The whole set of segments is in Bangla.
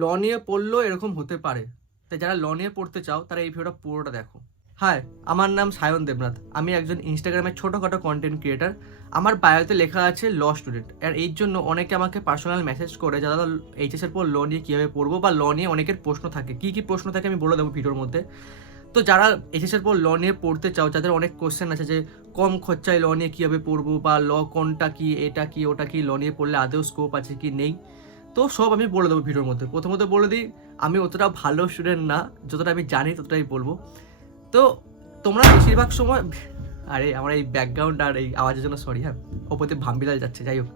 ল নিয়ে পড়লেও এরকম হতে পারে। তাই যারা ল নিয়ে পড়তে চাও তারা এই ভিডিওটা পুরোটা দেখো। হাই, আমার নাম সায়ন দেবনাথ। আমি একজন ইনস্টাগ্রামের ছোটোখাটো কন্টেন্ট ক্রিয়েটার। আমার বায়োতে লেখা আছে ল স্টুডেন্ট। আর এই জন্য অনেকে আমাকে পার্সোনাল মেসেজ করে যারা এইচএসের পর ল নিয়ে কীভাবে পড়বো বা ল নিয়ে অনেকের প্রশ্ন থাকে, কী কী প্রশ্ন থাকে আমি বলে দেবো ভিডিওর মধ্যে। তো যারা এইচএসের পর ল নিয়ে পড়তে চাও, যাদের অনেক কোশ্চেন আছে যে কম খরচায় ল নিয়ে কীভাবে পড়বো বা ল কোনটা কি, এটা কি, ওটা কি, ল নিয়ে পড়লে আদৌ স্কোপ আছে কি নেই, তো সব আমি বলে দেবো ভিডিওর মধ্যে। প্রথমত বলে দিই, আমি অতটা ভালো স্টুডেন্ট না, যতটা আমি জানি ততটাই বলবো। তো তোমরা বেশিরভাগ সময়, আরে আমার এই ব্যাকগ্রাউন্ড আর এই আওয়াজের জন্য সরি, হ্যাঁ, ওপরে ভাম্বিলাল যাচ্ছে, যাই হোক।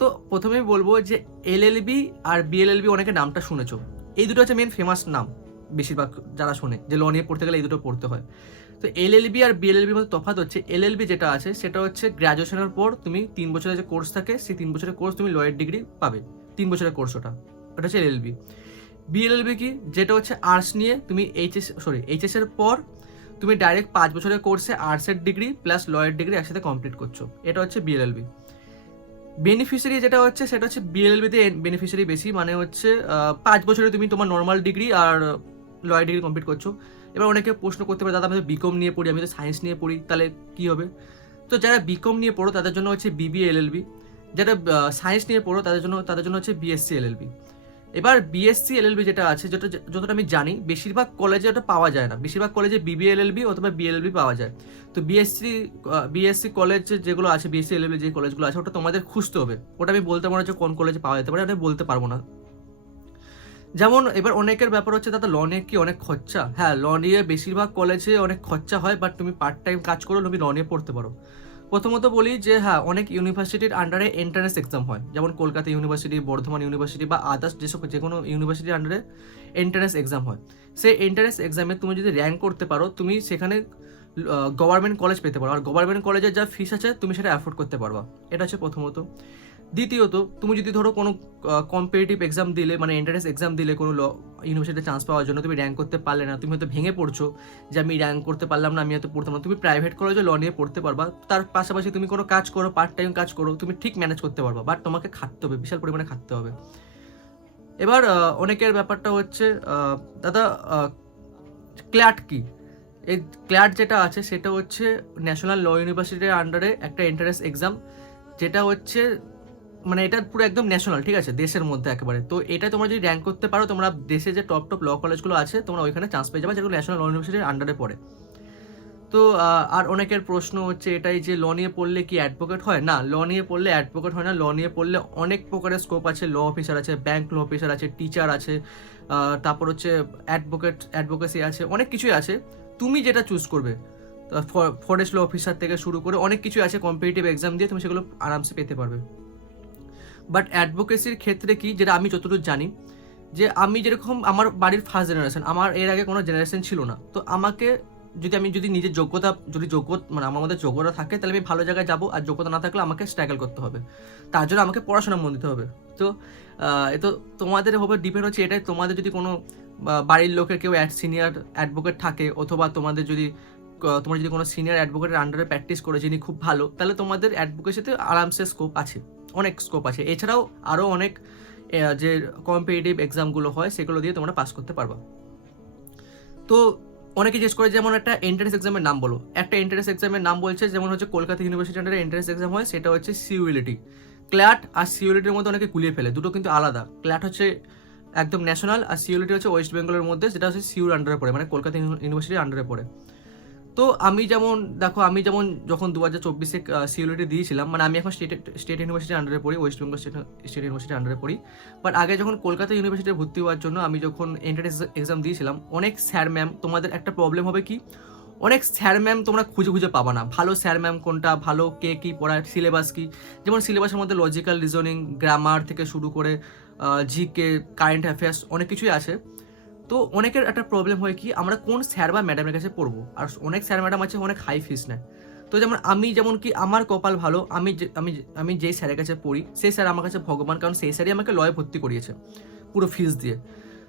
তো প্রথমেই বলবো যে এলএলবি আর বিএলএলবি অনেকে নামটা শুনেছো। এই দুটো হচ্ছে মেন ফেমাস নাম, বেশিরভাগ যারা শোনে যে ল নিয়ে পড়তে গেলে এই দুটো পড়তে হয়। তো এলএলবি আর বিএলএলবির মধ্যে তফাৎ হচ্ছে, এলএলবি যেটা আছে সেটা হচ্ছে গ্র্যাজুয়েশনের পর তুমি 3 বছরের যে কোর্স থাকে, সেই 3 বছরের কোর্স তুমি লয়ের ডিগ্রি পাবে। 3 বছরের কোর্স ওটা হচ্ছে এলএলবি। বিএলএলবি কি, যেটা হচ্ছে আর্টস নিয়ে তুমি এইচএস এর পর তুমি ডাইরেক্ট 5 বছরের কোর্সে আর্টসের ডিগ্রি প্লাস লয়ের ডিগ্রি একসাথে কমপ্লিট করছো, এটা হচ্ছে বিএলএলবি। বেনিফিশিয়ারি যেটা হচ্ছে সেটা হচ্ছে বিএলএলবিতে বেনিফিশিয়ারি বেশি, মানে হচ্ছে 5 বছরে তুমি তোমার নর্মাল ডিগ্রি আর লয়ার ডিগ্রি কমপ্লিট করছো। এবার অনেকে প্রশ্ন করতে পারে, দাদা আমি তো বিকম নিয়ে পড়ি, আমি তো সায়েন্স নিয়ে পড়ি, তাহলে কী হবে? তো যারা বিকম নিয়ে পড়ো তাদের জন্য হচ্ছে বিবিএ এলএলবি, যারা সায়েন্স নিয়ে পড়ো তাদের জন্য হচ্ছে বিএসসি এলএলবি। এবার বিএসসি এলএলবি যেটা আছে, যতটা আমি জানি বেশিরভাগ কলেজে ওটা পাওয়া যায় না, বেশিরভাগ কলেজে বিবিএ এলএলবি অথবা বিএলএলবি পাওয়া যায়। তো বিএসসি কলেজ যেগুলো আছে, বিএসসি এলএলবি যে কলেজগুলো আছে, ওটা তোমাদের খুঁজতে হবে। ওটা আমি বলতে পারবো না যে কোন কলেজে পাওয়া যেতে পারে, আমি বলতে পারবো না। যেমন এবার অনেকের ব্যাপার হচ্ছে, দাদা ল নিয়ে কি অনেক খরচা? হ্যাঁ, ল নিয়ে বেশিরভাগ কলেজে অনেক খরচা হয়, বাট তুমি পার্ট টাইম কাজ করো, তুমি ল নিয়ে পড়তে পারো। প্রথমত বলি যে হ্যাঁ, অনেক ইউনিভার্সিটির আন্ডারে এন্ট্রান্স এক্সাম হয়, যেমন কলকাতা ইউনিভার্সিটি, বর্ধমান ইউনিভার্সিটি বা আদার্স যে কোনো ইউনিভার্সিটির আন্ডারে এন্ট্রান্স এক্সাম হয়। সেই এন্ট্রান্স এক্সামে তুমি যদি র্যাঙ্ক করতে পারো, তুমি সেখানে গভর্নমেন্ট কলেজ পেতে পারো, আর গভর্নমেন্ট কলেজের যা ফিস আছে তুমি সেটা অ্যাফোর্ড করতে পারবা। এটা হচ্ছে প্রথমত। দ্বিতীয়ত, তুমি যদি ধরো কোনো কম্পিটিটিভ এক্সাম দিলে, মানে এন্ট্রান্স এক্সাম দিলে কোনো ইউনিভার্সিটিতে চান্স পাওয়ার জন্য, তুমি র্যাঙ্ক করতে পারলে না, তুমি হয়তো ভেঙে পড়ছো যে আমি র্যাঙ্ক করতে পারলাম না, আমি হয়তো পড়তাম না, তুমি প্রাইভেট কলেজে ল নিয়ে পড়তে পারবা। তার পাশাপাশি তুমি কোনো কাজ করো, পার্ট টাইম কাজ করো, তুমি ঠিক ম্যানেজ করতে পারবা, বাট তোমাকে খাটতে হবে, বিশাল পরিমাণে খাটতে হবে। এবার অনেকের ব্যাপারটা হচ্ছে, দাদা ক্ল্যাট কি? এই ক্ল্যাট যেটা আছে সেটা হচ্ছে ন্যাশনাল ল ইউনিভার্সিটির আন্ডারে একটা এন্ট্রান্স এক্সাম, যেটা হচ্ছে মানে এটা পুরো একদম ন্যাশনাল, ঠিক আছে, দেশের মধ্যে একেবারে। তো এটা তোমরা যদি র্যাঙ্ক করতে পারো, তোমরা দেশে যে টপ টপ ল কলেজগুলো আছে তোমরা ওইখানে চান্স পেয়ে যাবে, যেগুলো ন্যাশনাল ল ইউনিভার্সিটির আন্ডারে পড়ে। তো আর অনেকের প্রশ্ন হচ্ছে এটাই যে ল নিয়ে পড়লে কি অ্যাডভোকেট হয়? না, ল নিয়ে পড়লে অ্যাডভোকেট হয় না। ল নিয়ে পড়লে অনেক প্রকারের স্কোপ আছে, ল অফিসার আছে, ব্যাংক ল অফিসার আছে, টিচার আছে, তারপর হচ্ছে অ্যাডভোকেসি আছে, অনেক কিছুই আছে। তুমি যেটা চুজ করবে, ফরেস্ট ল অফিসার থেকে শুরু করে অনেক কিছুই আছে, কম্পিটিটিভ এক্সাম দিয়ে তুমি সেগুলো আরামসে পেতে পারবে। বাট অ্যাডভোকেসির ক্ষেত্রে কি, যেটা আমি যতটুকু জানি, যে আমি যেরকম আমার বাড়ির ফার্স্ট জেনারেশন, আমার এর আগে কোনো জেনারেশন ছিল না, তো আমাকে যদি নিজের যোগ্যতা, মানে আমার মধ্যে যোগ্যতা থাকে, তাহলে আমি ভালো জায়গায় যাবো, আর যোগ্যতা না থাকলে আমাকে স্ট্রাগল করতে হবে, তার জন্য আমাকে পড়াশোনা মন দিতে হবে। তো এ তো তোমাদের উপর ডিপেন্ড হচ্ছে এটাই, তোমাদের যদি কোনো বাড়ির লোকের কেউ সিনিয়র অ্যাডভোকেট থাকে, অথবা তোমরা যদি কোনো সিনিয়র অ্যাডভোকেটের আন্ডারে প্র্যাকটিস করে যিনি খুব ভালো, তাহলে তোমাদের অ্যাডভোকেসিতে আরামসে স্কোপ আছে, অনেক স্কোপ আছে। এছাড়াও আরও অনেক যে কম্পিটিটিভ এক্সামগুলো হয় সেগুলো দিয়ে তোমরা পাস করতে পারবা। তো অনেকে জিজ্ঞেস করে যেমন একটা এন্ট্রান্স এক্সামের নাম বলো। একটা এন্ট্রান্স এক্সামের নাম বলছে, যেমন হচ্ছে কলকাতা ইউনিভার্সিটির আন্ডারে এন্ট্রান্স এক্সাম হয়, সেটা হচ্ছে সিইউএলটি। ক্ল্যাট আর সিইউএলটির মধ্যে অনেকে গুলিয়ে ফেলে, দুটো কিন্তু আলাদা। ক্ল্যাট হচ্ছে একদম ন্যাশনাল, আর সিইউএলটি হচ্ছে ওয়েস্ট বেঙ্গলের মধ্যে, যেটা হচ্ছে সিইউর আন্ডারে পড়ে, মানে কলকাতা ইউনিভার্সিটির আন্ডারে পড়ে। তো আমি যেমন যখন 2024-এ সিইউলিটি দিয়েছিলাম, মানে আমি এখন স্টেট ইউনিভার্সিটির আন্ডারে পড়ি, ওয়েস্ট বেঙ্গল স্টেট ইউনিভার্সিটির আন্ডারে পড়ি। বাট আগে যখন কলকাতা ইউনিভার্সিটিতে ভর্তি হওয়ার জন্য আমি যখন এন্ট্রান্স এক্সাম দিয়েছিলাম, অনেক স্যার ম্যাম, তোমাদের একটা প্রবলেম হবে কি, অনেক স্যার ম্যাম তোমরা খুঁজে খুঁজে পাবা না, ভালো স্যার ম্যাম কোনটা, ভালো কে কী পড়ায়, সিলেবাস কী। যেমন সিলেবাসের মধ্যে লজিক্যাল রিজনিং, গ্রামার থেকে শুরু করে জিকে, কারেন্ট অ্যাফেয়ার্স, অনেক কিছুই আছে। তো অনেকের একটা প্রবলেম হয় কি, আমরা কোন স্যার বা ম্যাডামের কাছে পড়বো, আর অনেক স্যার ম্যাডাম আছে অনেক হাই ফিস নেয়। তো যেমন কি আমার কপাল ভালো, আমি যেই স্যারের কাছে পড়ি সেই স্যার আমার কাছে ভগবান, কারণ সেই স্যারই আমাকে লয়ে ভর্তি করিয়েছে পুরো ফিস দিয়ে।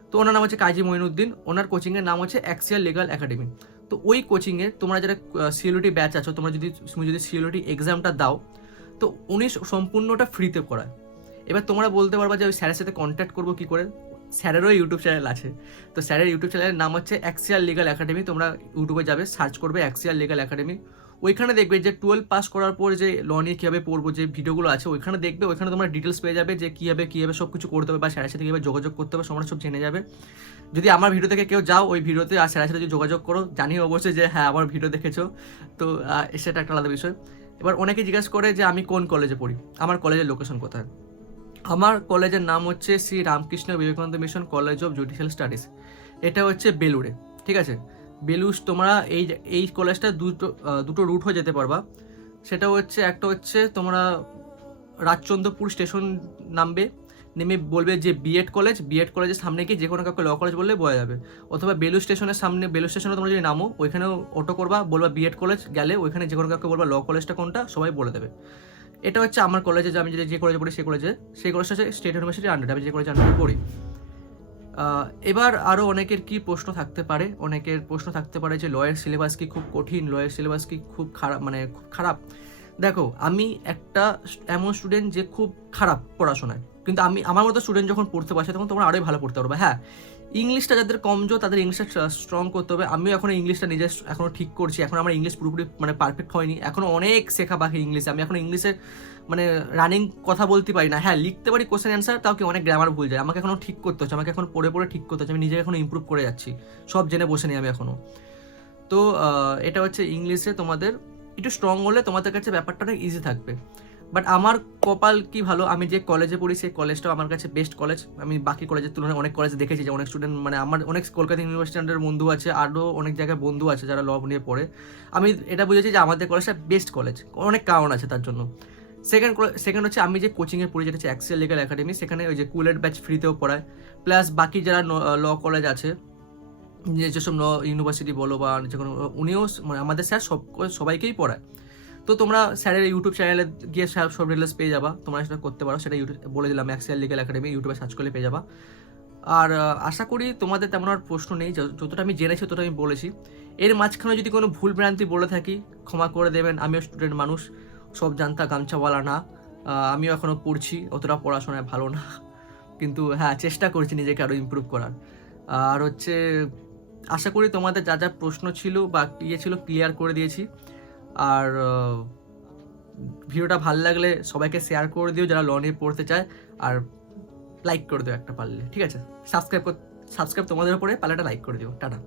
তো ওনার নাম হচ্ছে কাজী মঈনুদ্দিন, ওনার কোচিংয়ের নাম হচ্ছে অ্যাক্সিয়াল লিগাল একাডেমি। তো ওই কোচিংয়ে তোমরা যারা সিইউলিটি ব্যাচ আছো, তুমি যদি সিইউলিটি এক্সামটা দাও, তো উনি সম্পূর্ণটা ফ্রিতে করায়। এবার তোমরা বলতে পারবা যে ওই স্যারের সাথে কন্ট্যাক্ট করবো কী করে। স্যারেরও ইউটিউব চ্যানেল আছে, তো স্যারের ইউটিউব চ্যানেলের নাম হচ্ছে অ্যাক্সিয়াল লিগাল একাডেমি। তোমরা ইউটিউবে যাবে, সার্চ করবে অ্যাক্সিয়াল লিগাল একাডেমি। ওইখানে দেখবে যে 12 পাস করার পর যে ল নিয়ে কীভাবে পড়বো যে ভিডিওগুলো আছে ওইখানে দেখবে, ওইখানে তোমরা ডিটেলস পেয়ে যাবে যে কীভাবে সব কিছু করতে হবে বা স্যারের সাথে কীভাবে যোগাযোগ করতে হবে তোমরা সব জেনে যাবে। যদি আমার ভিডিও থেকে কেউ যাও ওই ভিডিওতে আর স্যারের সাথে যদি যোগাযোগ করো, জানি অবশ্যই যে হ্যাঁ আমার ভিডিও দেখেছো, তো সেটা একটা আলাদা বিষয়। এবার অনেকে জিজ্ঞাসা করে যে আমি কোন কলেজে পড়ি, আমার কলেজের লোকেশন কোথায়। আমার কলেজের নাম হচ্ছে Shri Ramakrishna Vivekananda mission college of judicial studies. এটা হচ্ছে বেলুড়ে, ঠিক আছে। বেলুড় তোমরা এই কলেজটা দুটো রুট হয়ে যেতে পারবা। সেটা হচ্ছে একটা হচ্ছে তোমরা রাজচন্দ্রপুর স্টেশন নামবে, নেমে বলবে যে বিএড কলেজের সামনে গিয়ে যে কোনো কাউকে ল কলেজ বললে বোঝা যাবে। অথবা বেলুড় স্টেশনের সামনে, বেলুড় স্টেশনে তোমরা যদি নামো ওইখানেও অটো করবা, বলবা বিএড কলেজ, গেলে ওইখানে যে কোনো কাউকে বলবা ল কলেজটা কোনটা, সবাই বলে দেবে। এটা হচ্ছে আমার কলেজে, যে আমি যে কলেজে পড়ি সেই কলেজটা হচ্ছে স্টেট ইউনিভার্সিটির আন্ডারে, আমি যে কলেজে আন্ডারে পড়ি। এবার আরও অনেকের কি প্রশ্ন থাকতে পারে, যে লয়ের সিলেবাস কি খুব কঠিন, লয়ের সিলেবাস কি খুব খারাপ, মানে খুব খারাপ। দেখো আমি একটা এমন স্টুডেন্ট যে খুব খারাপ পড়াশোনায়, কিন্তু আমার মতো স্টুডেন্ট যখন পড়তে পারছে তখন তোমরা আরোই ভালো পড়তে পারবে। হ্যাঁ, ইংলিশটা যাদের কমজোর তাদের ইংলিশটা স্ট্রং করতে হবে। আমিও এখন ইংলিশটা নিজে এখনও ঠিক করছি, এখন আমার ইংলিশ পুরোপুরি মানে পারফেক্ট হয়নি, এখনও অনেক শেখা বাকি ইংলিশে। আমি এখন ইংলিশে মানে রানিং কথা বলতে পারি না, হ্যাঁ লিখতে পারি কোশ্চেন অ্যান্সার, তাও কি অনেক গ্রামার ভুল যায়, আমাকে এখনও ঠিক করতে হচ্ছে, আমাকে এখন পড়ে ঠিক করতে হচ্ছে, আমি নিজে এখনও ইমপ্রুভ করে যাচ্ছি, সব জেনে বসে নিই আমি এখনও। তো এটা হচ্ছে ইংলিশে তোমাদের একটু স্ট্রং হলে তোমাদের কাছে ব্যাপারটা অনেক ইজি থাকবে। বাট আমার কপাল কি ভালো, আমি যে কলেজে পড়ি সেই কলেজটাও আমার কাছে বেস্ট কলেজ। আমি বাকি কলেজের তুলনায় অনেক কলেজে দেখেছি যে অনেক স্টুডেন্ট, মানে আমার অনেক কলকাতা ইউনিভার্সিটি আন্ডারের বন্ধু আছে, আরও অনেক জায়গায় বন্ধু আছে যারা ল নিয়ে পড়ে। আমি এটা বুঝেছি যে আমাদের কলেজটা বেস্ট কলেজ, অনেক কারণ আছে তার জন্য। সেকেন্ড হচ্ছে আমি যে কোচিংয়ে পড়ি, যেটা হচ্ছে অ্যাক্সিয়াল লিগাল একাডেমি, সেখানে ওই যে কুলেট ব্যাচ ফ্রিতেও পড়ায়, প্লাস বাকি যারা ল কলেজ আছে, যেসব ল ইউনিভার্সিটি বলো বা যে কোনো, উনিও মানে আমাদের স্যার সবাইকেই পড়ায়। তো তোমরা স্যারের ইউটিউব চ্যানেলে গিয়ে সব ডিটেলস পেয়ে যাবা, তোমরা সেটা করতে পারো, সেটা ইউটিউব বলে দিলাম অ্যাক্সিয়াল লিগাল একাডেমি, ইউটিউবে সার্চ করলে পেয়ে যাবা। আর আশা করি তোমাদের তেমন আর প্রশ্ন নেই, যতটা আমি জেনেছি ততটা আমি বলেছি। এর মাঝখানে যদি কোনো ভুল ভ্রান্তি বলে থাকি ক্ষমা করে দেবেন, আমিও স্টুডেন্ট মানুষ, সব জানতা গামছাওয়ালা না, আমিও এখনও পড়ছি, অতটা পড়াশোনায় ভালো না, কিন্তু হ্যাঁ চেষ্টা করছি নিজেকে আরও ইমপ্রুভ করার। আর হচ্ছে আশা করি তোমাদের যা যা প্রশ্ন ছিল বা ছিল ক্লিয়ার করে দিয়েছি। আর ভিডিওটা ভালো লাগলে সবাইকে শেয়ার করে দিও যারা ল নিয়ে পড়তে চায়, আর লাইক করে দিও একটা পারলে, ঠিক আছে। সাবস্ক্রাইব তোমাদের উপরে, পারলে একটা লাইক করে দিও। টাটা।